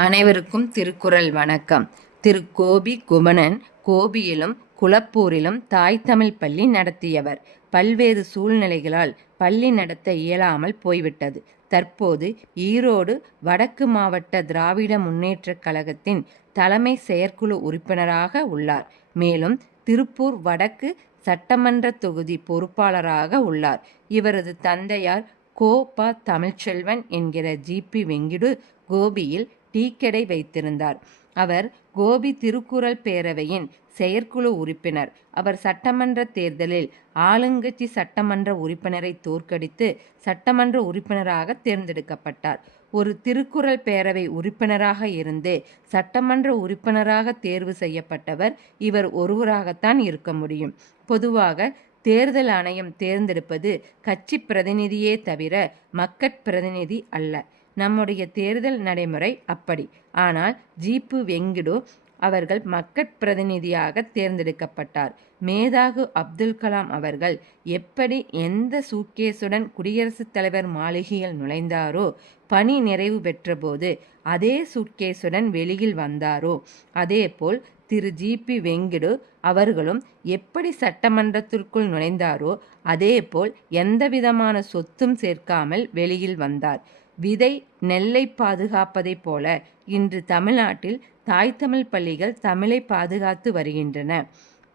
அனைவருக்கும் திருக்குறள் வணக்கம். திரு கோபி குமணன் கோபியிலும் குளப்பூரிலும் தாய் தமிழ் பள்ளி நடத்தியவர். பல்வேறு சூழ்நிலைகளால் பள்ளி நடத்த இயலாமல் போய்விட்டது. தற்போது ஈரோடு வடக்கு மாவட்ட திராவிட முன்னேற்றக் கழகத்தின் தலைமை செயற்குழு உறுப்பினராக உள்ளார். மேலும் திருப்பூர் வடக்கு சட்டமன்ற தொகுதி பொறுப்பாளராக உள்ளார். இவரது தந்தையார் கோ ப தமிழ்ச்செல்வன் என்கிற ஜிபி வெங்கிடு கோபியில் டீக்கடை வைத்திருந்தார். அவர் கோபி திருக்குறள் பேரவையின் செயற்குழு உறுப்பினர். அவர் சட்டமன்ற தேர்தலில் ஆளுங்கட்சி சட்டமன்ற உறுப்பினரை தோற்கடித்து சட்டமன்ற உறுப்பினராக தேர்ந்தெடுக்கப்பட்டார். ஒரு திருக்குறள் பேரவை உறுப்பினராக இருந்து சட்டமன்ற உறுப்பினராக தேர்வு செய்யப்பட்டவர் இவர் ஒருவராகத்தான் இருக்க முடியும். பொதுவாக தேர்தல் ஆணையம் தேர்ந்தெடுப்பது கட்சி பிரதிநிதியே தவிர மக்கட் பிரதிநிதி அல்ல. நம்முடைய தேர்தல் நடைமுறை அப்படி. ஆனால் ஜீப்பு வெங்கிடு அவர்கள் மக்கட் பிரதிநிதியாக தேர்ந்தெடுக்கப்பட்டார். மேதாகு அப்துல் கலாம் அவர்கள் எப்படி எந்த சூட்கேஸுடன் குடியரசுத் தலைவர் மாளிகையில் நுழைந்தாரோ பணி நிறைவு பெற்றபோது அதே சூட்கேஸுடன் வெளியில் வந்தாரோ அதேபோல் திரு ஜிபி வெங்கிடு அவர்களும் எப்படி சட்டமன்றத்திற்குள் நுழைந்தாரோ அதேபோல் எந்தவிதமான சொத்தும் சேர்க்காமல் வெளியில் வந்தார். விதை நெல்லை பாதுகாப்பதைப் போல இன்று தமிழ்நாட்டில் தாய் தமிழ் பள்ளிகள் தமிழை பாதுகாத்து வருகின்றன.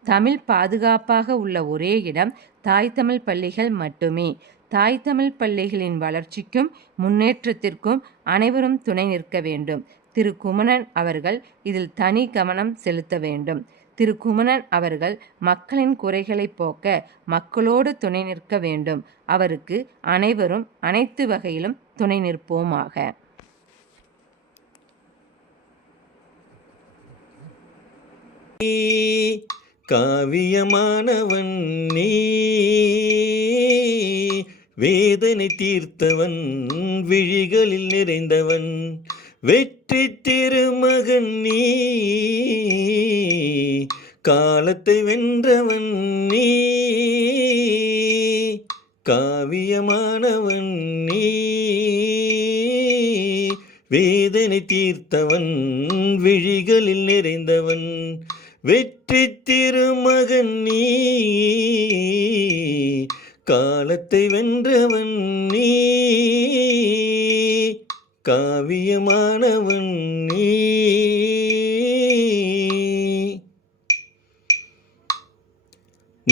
தமிழ் பாதுகாப்பாக உள்ள ஒரே இடம் தாய் தமிழ் பள்ளிகள் மட்டுமே. தாய் தமிழ் பள்ளிகளின் வளர்ச்சிக்கும் முன்னேற்றத்திற்கும் அனைவரும் துணை நிற்க வேண்டும். திரு குமணன் அவர்கள் இதில் தனி கவனம் செலுத்த வேண்டும். திரு குமணன் அவர்கள் மக்களின் குறைகளை போக்க மக்களோடு துணை நிற்க வேண்டும். அவருக்கு அனைவரும் அனைத்து வகையிலும் துணை நிற்போமாக. காவியமானவன் நீ வேதனை தீர்த்தவன் விழிகளில் நிறைந்தவன் வெற்றி திருமகன் நீ. காலத்தை வென்றவன் நீ காவியமானவன் நீ வேதனை தீர்த்தவன் விழிகளில் நிறைந்தவன் வெற்றி திருமகன் நீ காலத்தை வென்றவன் நீ காவியமானவன்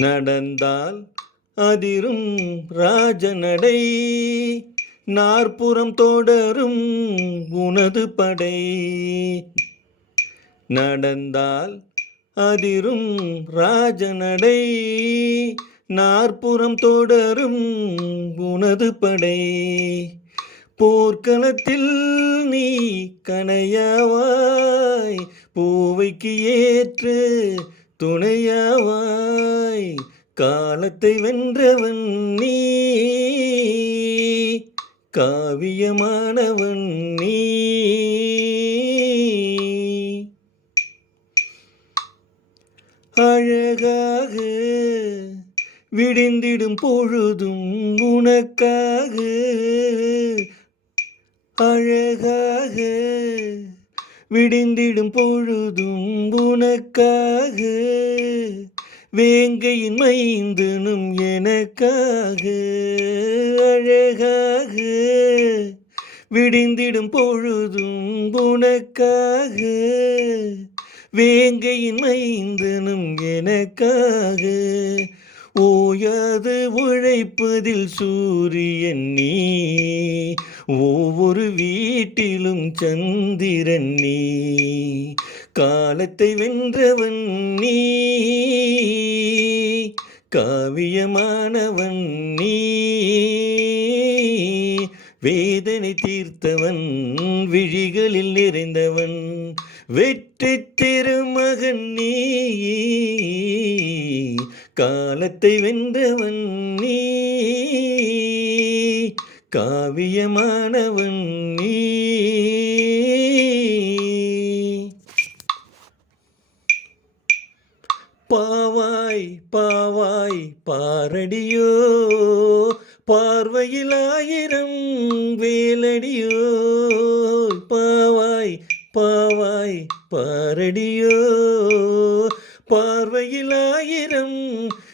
நடந்தால் அதிரும் ராஜநடை நாற்புறம் தொடரும் உனது படை. நடந்தால் அதிரும் ராஜநடை நாற்புறம் தொடரும் உனது படை. போர்க்களத்தில் நீ கனையாவாய் பூவைக்கு ஏற்று துணையாவாய். காலத்தை வென்றவன் நீ. காவியமானவன் நீ. அழகாக விடிந்திடும் பொழுதும் உனக்காக. அழகாக விடிந்திடும் பொழுதும் உனக்காக. வேங்கையின் மைந்தனும் எனக்காக அழகாக விடிந்திடும் பொழுதும் உனக்காக வேங்கையின் மைந்தனும் எனக்காக ஓயாது உழைப்பதில் சூரியன் நீ ஒவ்வொரு வீட்டிலும் சந்திரன் நீ. காலத்தை வென்றவன் நீ காவியமானவன் நீ வேதனை தீர்த்தவன் விழிகளில் நிறைந்தவன் வெற்றி திருமகன் நீ காலத்தை வென்றவன் நீ காவியமானவன் நீ. பாவாய் பாவாய் பாரடியோ பார்வையில் ஆயிரம் வேலடியோ பாவாய் பாவாய் பாரடியோ பார்வையில் ஆயிரம்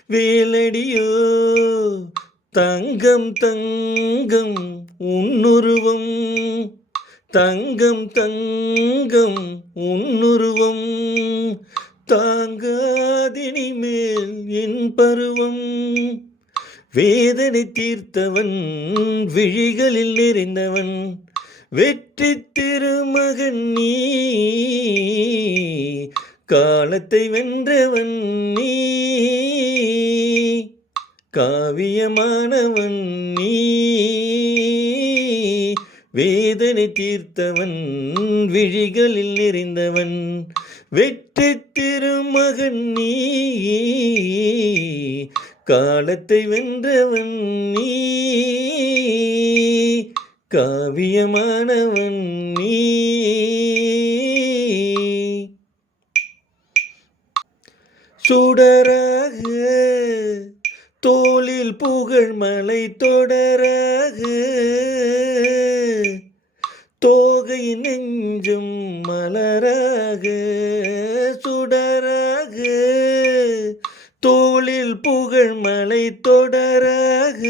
வேலடியோ தங்கம் தங்கம் உன்னுருவம் தங்கம் தங்கம் உன்னுருவம் தாங்க இனிமேல் என் பருவம். வேதனை தீர்த்தவன் விழிகளில் நிறைந்தவன் வெற்றி திருமகன் நீ. காலத்தை வென்றவன் நீ. காவியமானவன் நீ. வேதனை தீர்த்தவன் விழிகளில் நிறைந்தவன் வெற்றி திருமகன் நீ. காலத்தை வென்றவன் நீ. காவியமானவன் நீ. சுடராக தோளில் புகழ் மலை தொடராக தோகை நெஞ்சும் மலராக சுடராக. தோளில் புகழ் மலை தொடராக.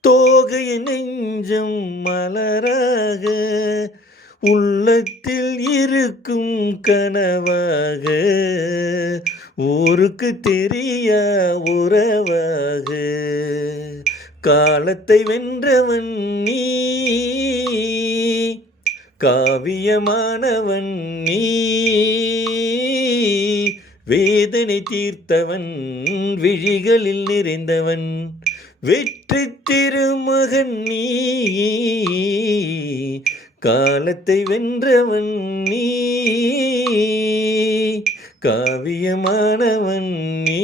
தோகை நெஞ்சும் மலராக உள்ளத்தில் இருக்கும் கனவாக. ஊருக்கு தெரிய உறவாக. காலத்தை வென்றவன் நீ காவியமானவன் நீ வேதனை தீர்த்தவன் விழிகளில் நிறைந்தவன் வெற்றி திருமகன் நீ காலத்தை வென்றவன் நீ காவியமானவன் நீ.